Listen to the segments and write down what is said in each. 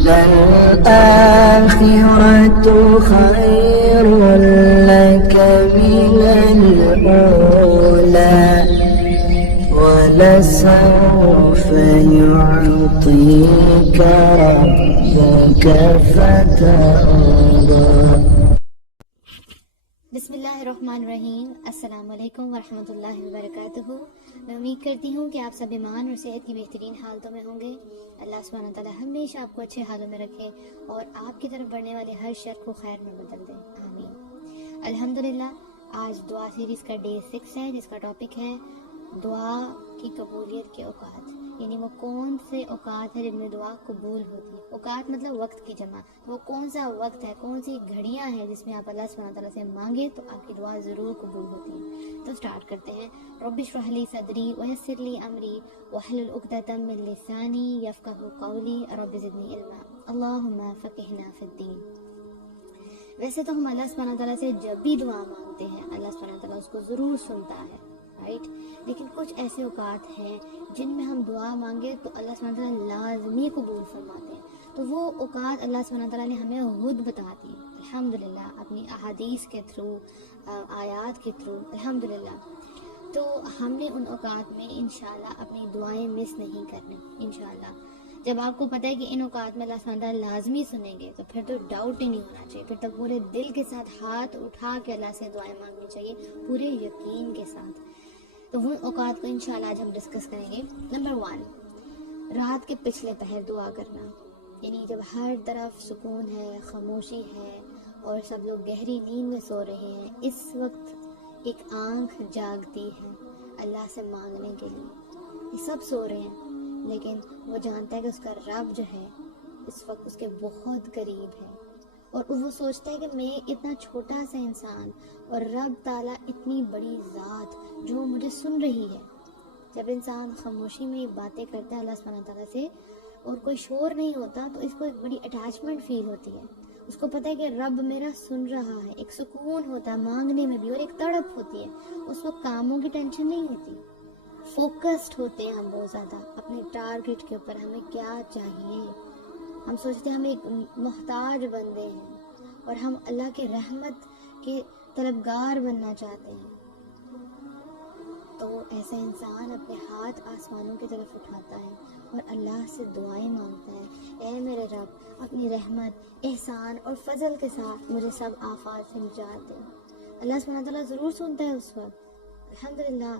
للآخرة خير لك من الأولى ولسوف يعطيك ربك فترضى. بسم اللہ الرحمن الرحیم. السلام علیکم ورحمۃ اللہ وبرکاتہ. میں امید کرتی ہوں کہ آپ سب ایمان اور صحت کی بہترین حالتوں میں ہوں گے. اللہ سبحانہ تعالیٰ ہمیشہ آپ کو اچھے حالوں میں رکھے اور آپ کی طرف بڑھنے والے ہر شر کو خیر میں بدل دے. آمین. الحمدللہ. آج دعا سیریز کا ڈے 6 ہے جس کا ٹاپک ہے دعا کی قبولیت کے اوقات، یعنی وہ کون سے اوقات ہیں جن میں دعا قبول ہوتی ہے. اوقات مطلب وقت کی جمع. وہ کون سا وقت ہے، کون سی گھڑیاں ہیں جس میں آپ اللہ سبحانہ تعالیٰ سے مانگے تو آپ کی دعا ضرور قبول ہوتی ہے. تو سٹارٹ کرتے ہیں. رب اشرح لی صدری ویسر لی امری واحلل عقدۃ من لسانی یفقہوا قولی رب زدنی علما اللہم فقہنا فی الدین. ویسے تو ہم اللہ سبحانہ تعالیٰ سے جب بھی دعا مانگتے ہیں اللہ سبحانہ تعالیٰ اس کو ضرور سنتا ہے، رائٹ. لیکن کچھ ایسے اوقات ہیں جن میں ہم دعا مانگے تو اللہ سبحانہ تعالیٰ لازمی قبول فرماتے ہیں. تو وہ اوقات اللہ سبحانہ تعالیٰ نے ہمیں خود بتا دی الحمدللہ، اپنی احادیث کے تھرو، آیات کے تھرو الحمدللہ. تو ہم نے ان اوقات میں انشاءاللہ اپنی دعائیں مس نہیں کرنی انشاءاللہ. جب آپ کو پتہ ہے کہ ان اوقات میں اللہ سبحانہ تعالیٰ لازمی سنیں گے تو پھر تو ڈاؤٹ ہی نہیں ہونا چاہیے. پھر تو پورے دل کے ساتھ ہاتھ اٹھا کے اللہ سے دعائیں مانگنی چاہیے پورے یقین کے ساتھ. تو وہ اوقات کو انشاءاللہ آج ہم ڈسکس کریں گے. نمبر 1، رات کے پچھلے پہر دعا کرنا. یعنی جب ہر طرف سکون ہے، خاموشی ہے اور سب لوگ گہری نیند میں سو رہے ہیں، اس وقت ایک آنکھ جاگتی ہے اللہ سے مانگنے کے لیے. یہ سب سو رہے ہیں لیکن وہ جانتا ہے کہ اس کا رب جو ہے اس وقت اس کے بہت قریب ہے، اور وہ سوچتا ہے کہ میں اتنا چھوٹا سا انسان اور رب تعالیٰ اتنی بڑی ذات جو مجھے سن رہی ہے. جب انسان خاموشی میں یہ باتیں کرتا ہے اللہ سبحانہ تعالیٰ سے اور کوئی شور نہیں ہوتا تو اس کو ایک بڑی اٹیچمنٹ فیل ہوتی ہے. اس کو پتہ ہے کہ رب میرا سن رہا ہے. ایک سکون ہوتا ہے مانگنے میں بھی اور ایک تڑپ ہوتی ہے. اس وقت کاموں کی ٹینشن نہیں ہوتی، فوکسڈ ہوتے ہیں ہم بہت زیادہ اپنے ٹارگٹ کے اوپر. ہمیں کیا چاہیے، ہم سوچتے ہیں ہم ایک محتاج بندے ہیں اور ہم اللہ کے رحمت کے طلبگار بننا چاہتے ہیں. تو ایسا انسان اپنے ہاتھ آسمانوں کی طرف اٹھاتا ہے اور اللہ سے دعائیں مانگتا ہے، اے میرے رب اپنی رحمت، احسان اور فضل کے ساتھ مجھے سب آفات سے نجات دے. اللہ سبحانہ تعالیٰ ضرور سنتا ہے اس وقت الحمدللہ.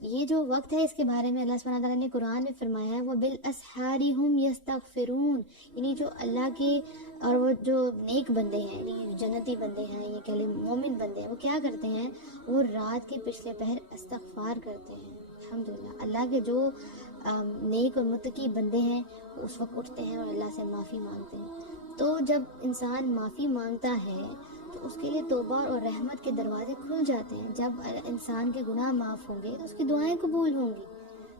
یہ جو وقت ہے اس کے بارے میں اللہ سبحانہ تعالیٰ نے قرآن میں فرمایا ہے وَبِالْأَسْحَارِ هُمْ يَسْتَغْفِرُونَ. یعنی جو اللہ کے اور وہ جو نیک بندے ہیں، یعنی جنتی بندے ہیں، یہ کہہ لیں مومن بندے ہیں، وہ کیا کرتے ہیں؟ وہ رات کے پچھلے پہر استغفار کرتے ہیں. الحمدللہ اللہ کے جو نیک اور متقی بندے ہیں وہ اس وقت اٹھتے ہیں اور اللہ سے معافی مانگتے ہیں. تو جب انسان معافی مانگتا ہے تو اس کے لیے توبہ اور رحمت کے دروازے کھل جاتے ہیں. جب انسان کے گناہ معاف ہوں گے تو اس کی دعائیں قبول ہوں گی.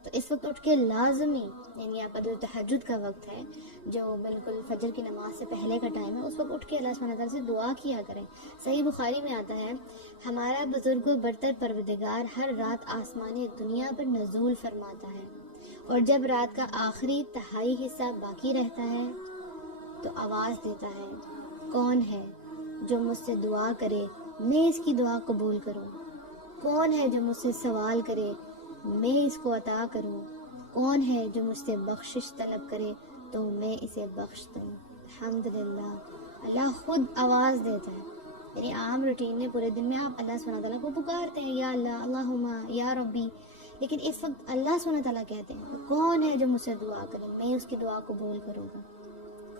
تو اس وقت اٹھ کے لازمی، یعنی آپ کا جو تہجد کا وقت ہے جو بالکل فجر کی نماز سے پہلے کا ٹائم ہے، اس وقت اٹھ کے اللہ سبحانہ تعالیٰ سے دعا کیا کریں. صحیح بخاری میں آتا ہے ہمارا بزرگ و برتر پروردگار ہر رات آسمانی دنیا پر نزول فرماتا ہے اور جب رات کا آخری تہائی حصہ باقی رہتا ہے تو آواز دیتا ہے کون ہے جو مجھ سے دعا کرے میں اس کی دعا قبول کروں، کون ہے جو مجھ سے سوال کرے میں اس کو عطا کروں، کون ہے جو مجھ سے بخشش طلب کرے تو میں اسے بخش دوں. الحمدللہ اللہ خود آواز دیتا ہے. یعنی عام روٹین میں پورے دن میں آپ اللہ سبحانہ تعالیٰ کو پکارتے ہیں یا اللہ، اللہم یا ربی، لیکن اس وقت اللہ سبحانہ تعالیٰ کہتے ہیں کون ہے جو مجھ سے دعا کرے میں اس کی دعا قبول کروں گا.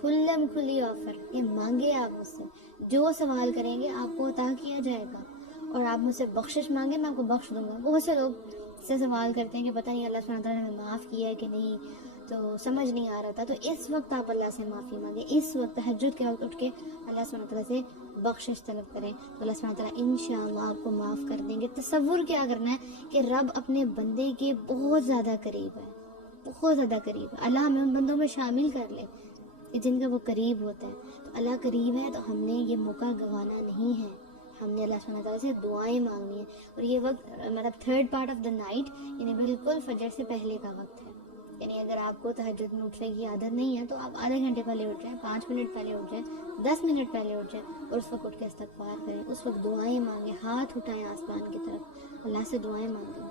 کھلم کھلی آفر، یہ مانگے آپ مجھ سے، جو سوال کریں گے آپ کو عطا کیا جائے گا، اور آپ مجھ سے بخشش مانگے میں آپ کو بخش دوں گا. بہت سے لوگ سے سوال کرتے ہیں کہ پتہ نہیں اللہ سبحانہ تعالیٰ نے ہمیں معاف کیا ہے کہ نہیں، تو سمجھ نہیں آ رہا تھا. تو اس وقت آپ اللہ سے معافی مانگیں، اس وقت تہجد کے وقت اٹھ کے اللہ سبحانہ تعالیٰ سے بخشش طلب کریں تو اللہ سبحانہ تعالیٰ انشاءاللہ آپ کو معاف کر دیں گے. تصور کیا کرنا ہے کہ رب اپنے بندے کے بہت زیادہ قریب ہے، بہت زیادہ قریب ہے. اللہ ہمیں ان بندوں میں شامل کر لے جن کا وہ قریب ہوتا ہے. تو اللہ قریب ہے تو ہم نے یہ موقع گنوانا نہیں ہے. ہم نے اللہ سبحانہ تعالیٰ سے دعائیں مانگنی ہیں. اور یہ وقت مطلب 3rd part of the night، یعنی بالکل فجر سے پہلے کا وقت ہے. یعنی اگر آپ کو تہجد میں اٹھنے کی عادت نہیں ہے تو آپ آدھے گھنٹے پہلے اٹھ جائیں، 5 منٹ پہلے اٹھ جائیں، 10 منٹ پہلے اٹھ جائیں اور اس وقت اٹھ کے استغفار کریں، اس وقت دعائیں مانگیں، ہاتھ اٹھائیں آسمان کی طرف، اللہ سے دعائیں مانگیں۔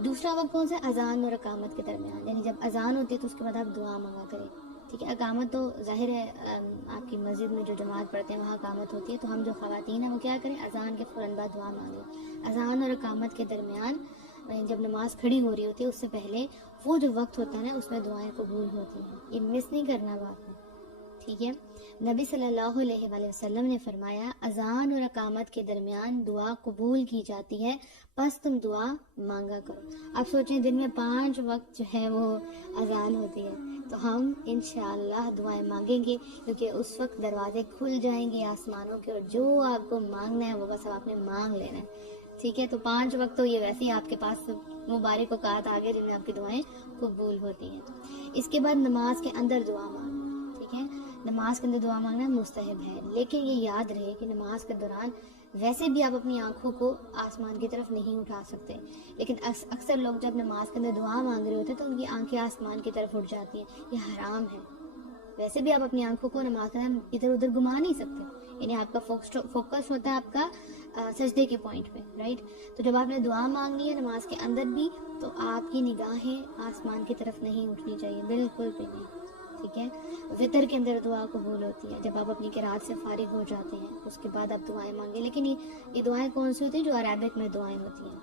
دوسرا وقت کون سا ہے؟ اذان اور اقامت کے درمیان، یعنی جب اذان ہوتی ہے تو اس کے بعد آپ دعا مانگا کریں، ٹھیک ہے۔ اقامت تو ظاہر ہے آپ کی مسجد میں جو جماعت پڑھتے ہیں وہاں اقامت ہوتی ہے، تو ہم جو خواتین ہیں وہ کیا کریں؟ اذان کے فوراً بعد دعا مانگیں۔ اذان اور اقامت کے درمیان جب نماز کھڑی ہو رہی ہوتی ہے اس سے پہلے وہ جو وقت ہوتا ہے نا اس میں دعائیں قبول ہوتی ہیں، یہ مس نہیں کرنا بات میں، ٹھیک ہے۔ نبی صلی اللہ علیہ وآلہ وسلم نے فرمایا اذان اور اقامت کے درمیان دعا قبول کی جاتی ہے، پس تم دعا مانگا کرو۔ اب سوچیں دن میں 5 وقت جو ہے وہ اذان ہوتی ہے، تو ہم انشاءاللہ دعائیں مانگیں گے کیونکہ اس وقت دروازے کھل جائیں گے آسمانوں کے، اور جو آپ کو مانگنا ہے وہ بس آپ نے مانگ لینا ہے، ٹھیک ہے۔ تو 5 وقت تو یہ ویسے ہی آپ کے پاس مبارک اوقات آ گئے جن میں آپ کی دعائیں قبول ہوتی ہیں۔ اس کے بعد نماز کے اندر دعا مانگنا، ٹھیک ہے۔ نماز کے اندر دعا مانگنا مستحب ہے، لیکن یہ یاد رہے کہ نماز کے دوران ویسے بھی آپ اپنی آنکھوں کو آسمان کی طرف نہیں اٹھا سکتے، لیکن اکثر لوگ جب نماز کے اندر دعا مانگ رہے ہوتے ہیں تو ان کی آنکھیں آسمان کی طرف اٹھ جاتی ہیں، یہ حرام ہے۔ ویسے بھی آپ اپنی آنکھوں کو نماز کے اندر ادھر ادھر گھما نہیں سکتے، یعنی آپ کا فوکس ہوتا ہے آپ کا سجدے کے پوائنٹ پہ، رائٹ۔ تو جب آپ نے دعا مانگنی ہے نماز کے اندر بھی تو آپ کی نگاہیں آسمان کی طرف نہیں اٹھنی چاہیے، بالکل بھی نہیں، ٹھیک ہے۔ وطر کے اندر دعا قبول ہوتی ہے جب آپ اپنی قرات سے فارغ ہو جاتے ہیں، اس کے بعد آپ دعائیں مانگیں، لیکن یہ دعائیں کون سی ہوتی ہیں؟ جو عربک میں دعائیں ہوتی ہیں،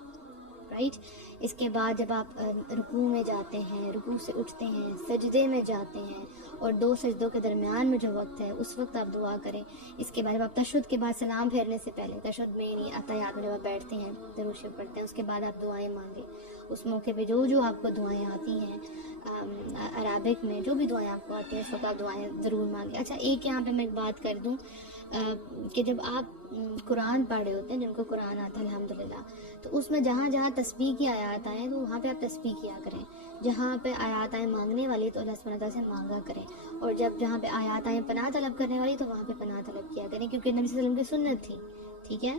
رائٹ۔ اس کے بعد جب آپ رکوع میں جاتے ہیں، رکوع سے اٹھتے ہیں، سجدے میں جاتے ہیں، اور 2 سجدوں کے درمیان میں جو وقت ہے اس وقت آپ دعا کریں۔ اس کے بعد جب آپ تشہد کے بعد سلام پھیرنے سے پہلے، تشہد میں نہیں اتحیات میں جب آپ بیٹھتے ہیں درود شریف پڑھتے ہیں، اس کے بعد آپ دعائیں مانگیں۔ اس موقع پہ جو آپ کو دعائیں آتی ہیں عربک میں، جو بھی دعائیں آپ کو آتی ہیں اس وقت آپ دعائیں ضرور مانگیں۔ اچھا ایک یہاں پہ میں ایک بات کر دوں کہ جب آپ قرآن پڑھ رہے ہوتے ہیں، جن کو قرآن آتا ہے الحمدللہ، تو اس میں جہاں جہاں تسبیح کی آیات آئیں تو وہاں پہ آپ تسبیح کیا کریں، جہاں پہ آیات آئیں مانگنے والی تو اللہ سبحانہ تعالیٰ سے مانگا کریں، اور جہاں پہ آیات آئیں پناہ طلب کرنے والی تو وہاں پہ پناہ طلب کیا کریں، کیونکہ نبی صلی اللہ علیہ وسلم کی سنت تھی، ٹھیک ہے۔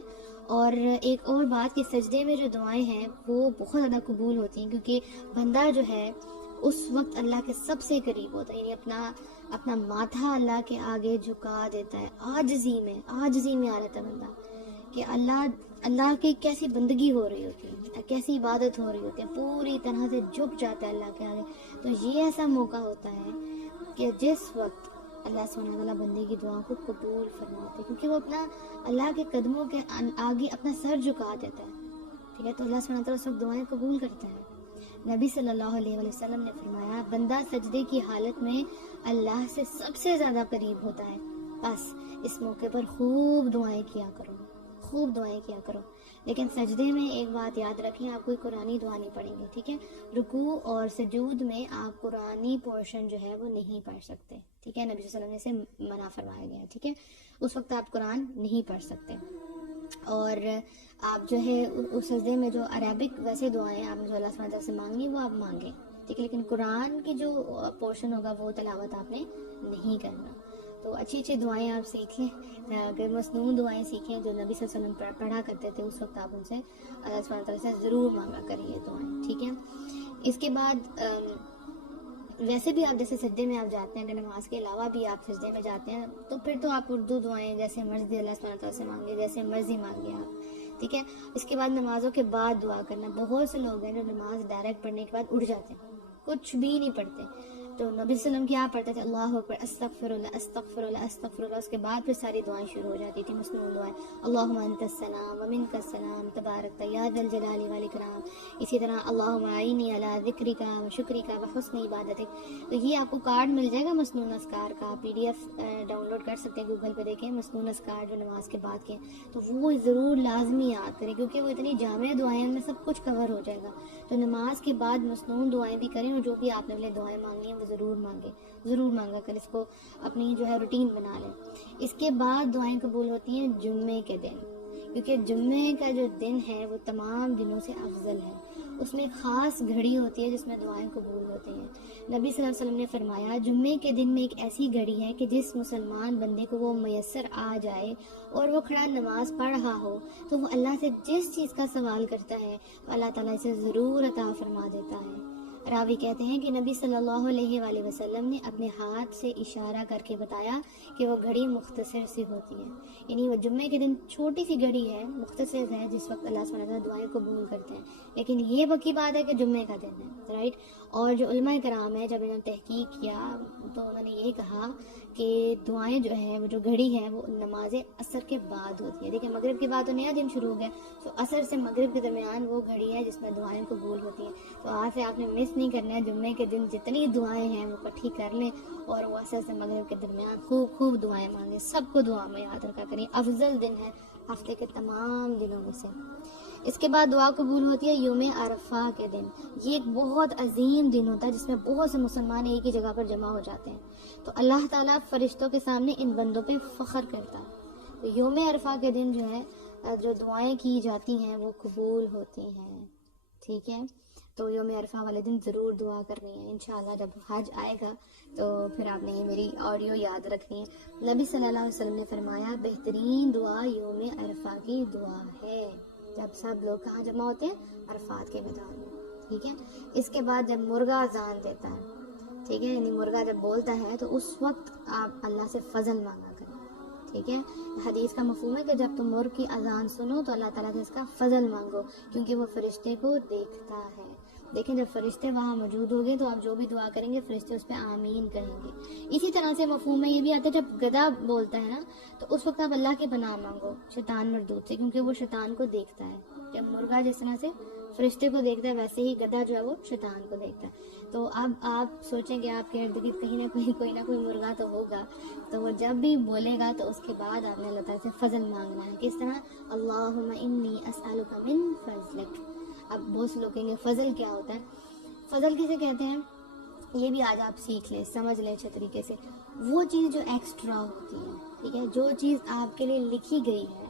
اور ایک اور بات کہ سجدے میں جو دعائیں ہیں وہ بہت زیادہ قبول ہوتی ہیں، کیونکہ بندہ جو ہے اس وقت اللہ کے سب سے قریب ہوتا ہے، یعنی اپنا ماتھا اللہ کے آگے جھکا دیتا ہے، عاجزی میں آ رہتا ہے بندہ کہ اللہ کی کیسی بندگی ہو رہی ہوتی ہے، کیسی عبادت ہو رہی ہوتی ہے، پوری طرح سے جھک جاتا ہے اللہ کے آگے۔ تو یہ ایسا موقع ہوتا ہے کہ جس وقت اللہ سبحانہ وتعالیٰ بندے کی دعاؤں کو قبول فرماتے ہیں، کیونکہ وہ اپنا اللہ کے قدموں کے آگے اپنا سر جھکا دیتا ہے، ٹھیک ہے۔ تو اللہ سبحانہ وتعالیٰ اس وقت دعائیں قبول کرتا ہے۔ نبی صلی اللہ علیہ وآلہ وسلم نے فرمایا بندہ سجدے کی حالت میں اللہ سے سب سے زیادہ قریب ہوتا ہے، بس اس موقع پر خوب دعائیں کیا کرو، لیکن سجدے میں ایک بات یاد رکھیں، آپ کوئی قرآنی دعا نہیں پڑھیں گے، ٹھیک ہے۔ رکوع اور سجود میں آپ قرآنی پورشن جو ہے وہ نہیں پڑھ سکتے، ٹھیک ہے، نبی صلی اللہ علیہ وسلم سے منع فرمایا گیا ہے، ٹھیک ہے۔ اس وقت آپ قرآن نہیں پڑھ سکتے، اور آپ جو ہے اس سجدے میں جو عربک ویسے دعائیں آپ جو اللہ سبحانہ تعالیٰ سے مانگنی وہ آپ مانگیں، ٹھیک ہے، لیکن قرآن کی جو پورشن ہوگا وہ تلاوت آپ نے نہیں کرنا۔ تو اچھی دعائیں آپ سیکھ لیں، اگر مصنون دعائیں سیکھیں جو نبی صلی اللہ علیہ وسلم پڑھا کرتے تھے اس وقت آپ ان سے اللہ سبحانہ تعالیٰ سے ضرور مانگا کریں یہ دعائیں، ٹھیک ہے۔ اس کے بعد ویسے بھی آپ جیسے سجدے میں آپ جاتے ہیں، اگر نماز کے علاوہ بھی آپ سجدے میں جاتے ہیں تو پھر تو آپ اردو دعائیں جیسے مرضی اللہ سبحانہ تعالیٰ سے مانگے، جیسے مرضی مانگے آپ، ٹھیک ہے۔ اس کے بعد نمازوں کے بعد دعا کرنا، بہت سے لوگ ہیں جو نماز ڈائریکٹ پڑھنے کے بعد اٹھ جاتے ہیں، کچھ بھی نہیں پڑھتے۔ تو نبی صلی اللہ علیہ وسلم کیا پڑھتے تھے؟ اللہ اکبر، استغفر اللہ استغفر اللہ استغفر اللہ، اس کے بعد پھر ساری دعائیں شروع ہو جاتی تھی، مسنون دعائیں، اللہم انت السلام ومنک السلام تبارک یا ذا الجلال والاکرام، اسی طرح اللہم اعنی علی ذکرک و شکرک و حسن عبادتک۔ تو یہ آپ کو کارڈ مل جائے گا مسنون اذکار کا، PDF ڈاؤن لوڈ کر سکتے ہیں، گوگل پہ دیکھیں مسنون اذکار جو نماز کے بعد کے، تو وہ ضرور لازمی یاد کریں کیونکہ وہ اتنی جامع دعائیں ان میں سب کچھ کور ہو جائے گا۔ تو نماز کے بعد مسنون دعائیں بھی کریں، اور جو بھی آپ نے دعائیں مانگی ہیں وہ ضرور مانگا کر، اس کو اپنی جو ہے روٹین بنا لیں۔ اس کے بعد دعائیں قبول ہوتی ہیں جمعے کے دن، کیونکہ جمعے کا جو دن ہے وہ تمام دنوں سے افضل ہے، اس میں ایک خاص گھڑی ہوتی ہے جس میں دعائیں قبول ہوتی ہیں۔ نبی صلی اللہ علیہ وسلم نے فرمایا جمعے کے دن میں ایک ایسی گھڑی ہے کہ جس مسلمان بندے کو وہ میسر آ جائے اور وہ کھڑا نماز پڑھ رہا ہو تو وہ اللہ سے جس چیز کا سوال کرتا ہے وہ اللہ تعالیٰ سے ضرور عطا فرما دیتا ہے۔ راوی کہتے ہیں کہ نبی صلی اللہ علیہ وآلہ وسلم نے اپنے ہاتھ سے اشارہ کر کے بتایا کہ وہ گھڑی مختصر سی ہوتی ہے، یعنی وہ جمعے کے دن چھوٹی سی گھڑی ہے، مختصر ہے، جس وقت اللہ سبحانہ وتعالیٰ دعائیں قبول کرتے ہیں، لیکن یہ پکی بات ہے کہ جمعے کا دن ہے، رائٹ۔ اور جو علماء کرام ہے، جب انہوں نے تحقیق کیا تو انہوں نے یہ کہا کہ دعائیں جو ہے، وہ جو گھڑی ہے وہ نماز عصر کے بعد ہوتی ہے۔ دیکھیں مغرب کے بعد تو نیا دن شروع ہو گیا، تو عصر سے مغرب کے درمیان وہ گھڑی ہے جس میں دعائیں قبول ہوتی ہیں۔ تو آج سے آپ نے مس نہیں کرنا ہے، جمعے کے دن جتنی دعائیں ہیں وہ اکٹھی کر لیں اور وہ عصر سے مغرب کے درمیان خوب خوب دعائیں مانگیں، سب کو دعا میں یاد رکھا کریں، افضل دن ہے ہفتے کے تمام دنوں میں سے۔ اس کے بعد دعا قبول ہوتی ہے یوم عرفہ کے دن۔ یہ ایک بہت عظیم دن ہوتا ہے جس میں بہت سے مسلمان ایک ہی جگہ پر جمع ہو جاتے ہیں، تو اللہ تعالیٰ فرشتوں کے سامنے ان بندوں پہ فخر کرتا ہے۔ تو یوم عرفہ کے دن جو ہے جو دعائیں کی جاتی ہیں وہ قبول ہوتی ہیں، ٹھیک ہے۔ تو یوم عرفہ والے دن ضرور دعا کرنی ہے، انشاءاللہ جب حج آئے گا تو پھر آپ نے یہ میری آڈیو یاد رکھنی ہے۔ نبی صلی اللہ علیہ وسلم نے فرمایا بہترین دعا یوم عرفہ کی دعا ہے، جب سب لوگ کہاں جمع ہوتے ہیں؟ عرفات کے میدان میں، ٹھیک ہے۔ اس کے بعد جب مرغا اذان دیتا ہے، ٹھیک ہے، یعنی مرغا جب بولتا ہے تو اس وقت آپ اللہ سے فضل مانگا کریں، ٹھیک ہے۔ حدیث کا مفہوم ہے کہ جب تم مرغ کی اذان سنو تو اللہ تعالیٰ سے اس کا فضل مانگو، کیونکہ وہ فرشتے کو دیکھتا ہے۔ دیکھیں جب فرشتے وہاں موجود ہوگے تو آپ جو بھی دعا کریں گے فرشتے اس پہ آمین کہیں گے۔ اسی طرح سے مفہوم میں یہ بھی آتا ہے جب گدھا بولتا ہے نا تو اس وقت آپ اللہ کی پناہ مانگو شیطان مردود سے، کیونکہ وہ شیطان کو دیکھتا ہے۔ جب مرغا جس طرح سے فرشتے کو دیکھتا ہے ویسے ہی گدھا جو ہے وہ شیطان کو دیکھتا ہے۔ تو اب آپ سوچیں کہ آپ کے ارد گرد کہیں نہ کہیں کوئی نہ کوئی مرغا تو ہوگا، تو وہ جب بھی بولے گا تو اس کے بعد آپ نے اللہ تعالیٰ سے فضل مانگنا ہے۔ کس طرح؟ اللہم انی اسألک من فضلک۔ اب بہت سے لوگ کہیں گے فضل کیا ہوتا ہے؟ فضل کسے کہتے ہیں؟ یہ بھی آج آپ سیکھ لیں، سمجھ لیں اچھے طریقے سے۔ وہ چیز جو ایکسٹرا ہوتی ہے، ٹھیک ہے، جو چیز آپ کے لیے لکھی گئی ہے،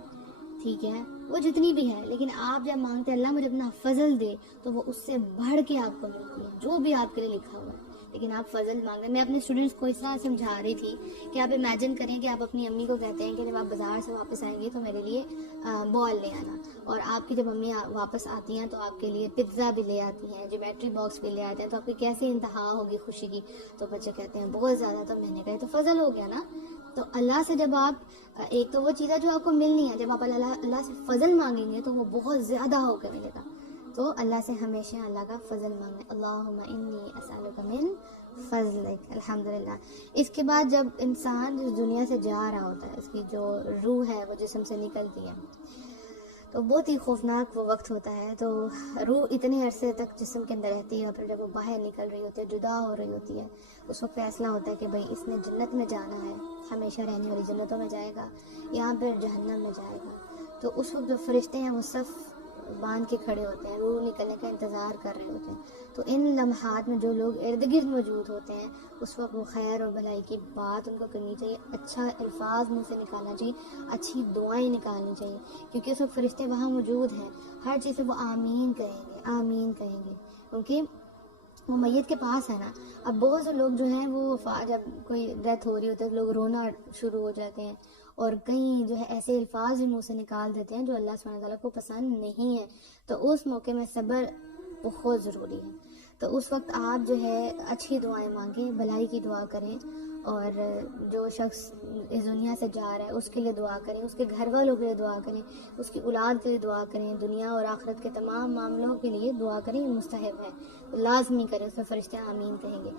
ٹھیک ہے، وہ جتنی بھی ہے، لیکن آپ جب مانگتے ہیں اللہ مجھے اپنا فضل دے تو وہ اس سے بڑھ کے آپ کو ملتی ہے، جو بھی آپ کے لیے لکھا ہوا ہے، لیکن آپ فضل مانگ رہے ہیں۔ میں اپنے اسٹوڈنٹس کو اس طرح سمجھا رہی تھی کہ آپ امیجن کریں کہ آپ اپنی امی کو کہتے ہیں کہ جب آپ بازار سے واپس آئیں گے تو میرے لیے بال لے آنا، اور آپ کی جب امی واپس آتی ہیں تو آپ کے لیے پزا بھی لے آتی ہیں، جیومیٹری باکس بھی لے آتے ہیں، تو آپ کی کیسی انتہا ہوگی خوشی کی؟ تو بچے کہتے ہیں بہت زیادہ۔ تو میں نے کہا تو فضل ہو گیا نا۔ تو اللہ سے جب آپ ایک تو وہ چیزیں جو آپ کو ملنی ہے، جب آپ اللہ سے فضل مانگیں گے تو وہ بہت زیادہ ہو کے ملے گا۔ تو اللہ سے ہمیشہ اللہ کا فضل مانگیں، اللہم انی اسألک من فضلک، الحمدللہ۔ اس کے بعد جب انسان اس دنیا سے جا رہا ہوتا ہے، اس کی جو روح ہے وہ جسم سے نکلتی ہے، تو بہت ہی خوفناک وہ وقت ہوتا ہے۔ تو روح اتنے عرصے تک جسم کے اندر رہتی ہے، اور پھر جب وہ باہر نکل رہی ہوتی ہے، جدا ہو رہی ہوتی ہے، اس وقت فیصلہ ہوتا ہے کہ بھائی اس نے جنت میں جانا ہے، ہمیشہ رہنے والی جنتوں میں جائے گا، یہاں پھر جہنم میں جائے گا۔ تو اس وقت جو فرشتے ہیں وہ صف باندھ کے کھڑے ہوتے ہیں، روح نکلنے کا انتظار کر رہے ہوتے ہیں۔ تو ان لمحات میں جو لوگ ارد گرد موجود ہوتے ہیں اس وقت وہ خیر اور بھلائی کی بات ان کو کرنی چاہیے، اچھا الفاظ منہ سے نکالنا چاہیے، اچھی دعائیں نکالنی چاہیے، کیونکہ اس وقت فرشتے وہاں موجود ہیں، ہر چیز سے وہ آمین کہیں گے، آمین کہیں گے، کیونکہ وہ میت کے پاس ہے نا۔ اب بہت سے لوگ جو ہیں وہ جب کوئی ڈیتھ ہو رہی ہوتی ہے تو لوگ رونا شروع ہو جاتے ہیں، اور کئی جو ہے ایسے الفاظ بھی منہ سے نکال دیتے ہیں جو اللہ سبحانہ تعالیٰ کو پسند نہیں ہے۔ تو اس موقع میں صبر بہت ضروری ہے۔ تو اس وقت آپ جو ہے اچھی دعائیں مانگیں، بھلائی کی دعا کریں، اور جو شخص اس دنیا سے جا رہا ہے اس کے لیے دعا کریں، اس کے گھر والوں کے لیے دعا کریں، اس کی اولاد کے لیے دعا کریں، دنیا اور آخرت کے تمام معاملوں کے لیے دعا کریں، یہ مستحب ہے، لازمی کریں، اس میں فرشتے آمین کہیں گے۔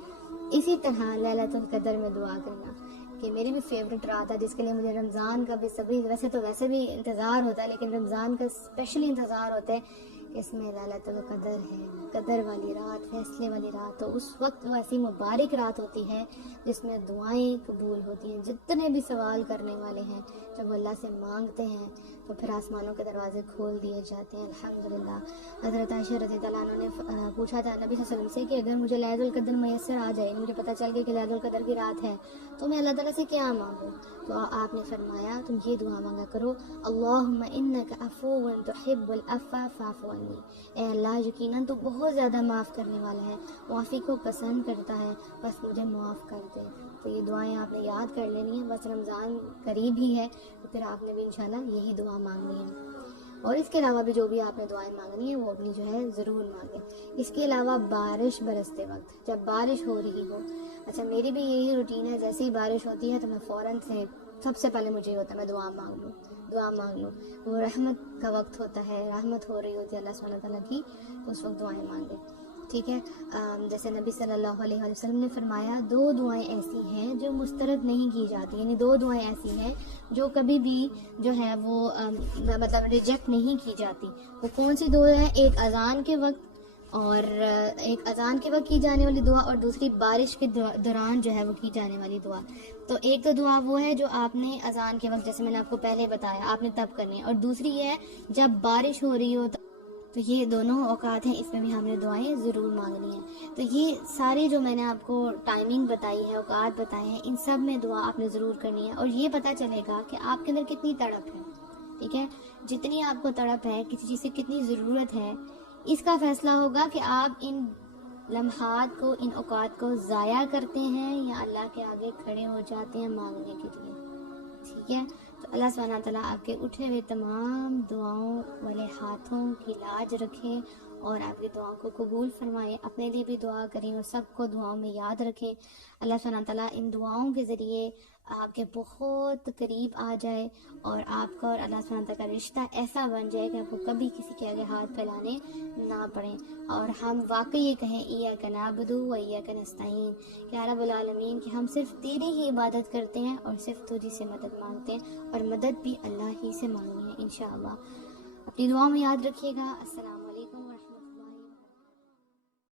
اسی طرح لیلۃ القدر میں دعا کرنا، کہ میری بھی فیوریٹ رات ہے جس کے لیے مجھے رمضان کا بھی ویسے بھی انتظار ہوتا ہے، لیکن رمضان کا اسپیشلی انتظار ہوتا ہے کہ اس میں لیلۃ القدر ہے، قدر والی رات، فیصلے والی رات۔ تو اس وقت وہ ایسی مبارک رات ہوتی ہے جس میں دعائیں قبول ہوتی ہیں، جتنے بھی سوال کرنے والے ہیں جب وہ اللہ سے مانگتے ہیں تو پھر آسمانوں کے دروازے کھول دیے جاتے ہیں، الحمدللہ۔ حضرت عائشہ رضی اللہ عنہ نے پوچھا تھا نبی صلی اللہ علیہ وسلم سے کہ اگر مجھے لیلۃ القدر میسر آ جائے، مجھے پتہ چل گیا کہ لیلۃ القدر کی رات ہے، تو میں اللہ تعالیٰ سے کیا مانگوں؟ تو آپ نے فرمایا تم یہ دعا مانگا کرو، اللہم انک عفو تحب العفو فاعف عنی، اے اللہ یقیناً تو بہت زیادہ معاف کرنے والا ہے، معافی کو پسند کرتا ہے، بس مجھے معاف کر دے۔ تو یہ دعائیں آپ نے یاد کر لینی ہیں، بس رمضان قریب ہی ہے تو پھر آپ نے بھی انشاءاللہ یہی دعا مانگنی ہے۔ اور اس کے علاوہ بھی جو بھی آپ نے دعائیں مانگنی ہیں وہ اپنی جو ہے ضرور مانگیں. اس کے علاوہ بارش برستے وقت جب بارش ہو رہی ہو، اچھا میری بھی یہی روٹین ہے، جیسے ہی بارش ہوتی ہے تو میں فوراً سے سب سے پہلے مجھے یہ ہوتا ہے میں دعا مانگ لوں. وہ رحمت کا وقت ہوتا ہے، رحمت ہو رہی ہوتی ہے اللہ سبحانہ تعالیٰ کی، تو اس وقت دعائیں مانگیں. ٹھیک ہے. جیسے نبی صلی اللہ علیہ وسلم نے فرمایا 2 دعائیں ایسی ہیں جو مسترد نہیں کی جاتی، یعنی 2 دعائیں ایسی ہیں جو کبھی بھی جو ہے وہ مطلب ریجیکٹ نہیں کی جاتی. وہ کون سی 2 ہیں؟ ایک اذان کے وقت، اور ایک اذان کے وقت کی جانے والی دعا، اور دوسری بارش کے دوران جو ہے وہ کی جانے والی دعا. تو ایک تو دعا وہ ہے جو آپ نے اذان کے وقت، جیسے میں نے آپ کو پہلے بتایا، آپ نے تب کرنی ہے، اور دوسری یہ ہے جب بارش ہو رہی ہو. تو یہ دونوں اوقات ہیں، اس میں بھی ہم نے دعائیں ضرور مانگنی ہیں. تو یہ سارے جو میں نے آپ کو ٹائمنگ بتائی ہے، اوقات بتائے ہیں، ان سب میں دعا آپ نے ضرور کرنی ہے. اور یہ پتہ چلے گا کہ آپ کے اندر کتنی تڑپ ہے. ٹھیک ہے. جتنی آپ کو تڑپ ہے، کسی چیز سے کتنی ضرورت ہے، اس کا فیصلہ ہوگا کہ آپ ان لمحات کو، ان اوقات کو ضائع کرتے ہیں یا اللہ کے آگے کھڑے ہو جاتے ہیں مانگنے کے لیے. ٹھیک ہے. تو اللہ سبحانہ تعالیٰ آپ کے اٹھے ہوئے تمام دعاؤں والے ہاتھوں کی لاج رکھیں اور آپ کی دعاؤں کو قبول فرمائیں. اپنے لیے بھی دعا کریں اور سب کو دعاؤں میں یاد رکھیں. اللہ سبحانہ تعالیٰ ان دعاؤں کے ذریعے آپ کے بہت قریب آ جائے اور آپ کا اور اللہ سبحانہ تعالیٰ کا رشتہ ایسا بن جائے کہ آپ کو کبھی کسی کے آگے ہاتھ پھیلانے نہ پڑیں، اور ہم واقعی یہ کہیں ایاک نعبد و ایاک نستعین، کہ یا رب العالمین کہ ہم صرف تیری ہی عبادت کرتے ہیں اور صرف تجھی سے مدد مانگتے ہیں، اور مدد بھی اللہ ہی سے مانگنی ہے انشاءاللہ. اپنی دعاؤں میں یاد رکھیے گا. السلام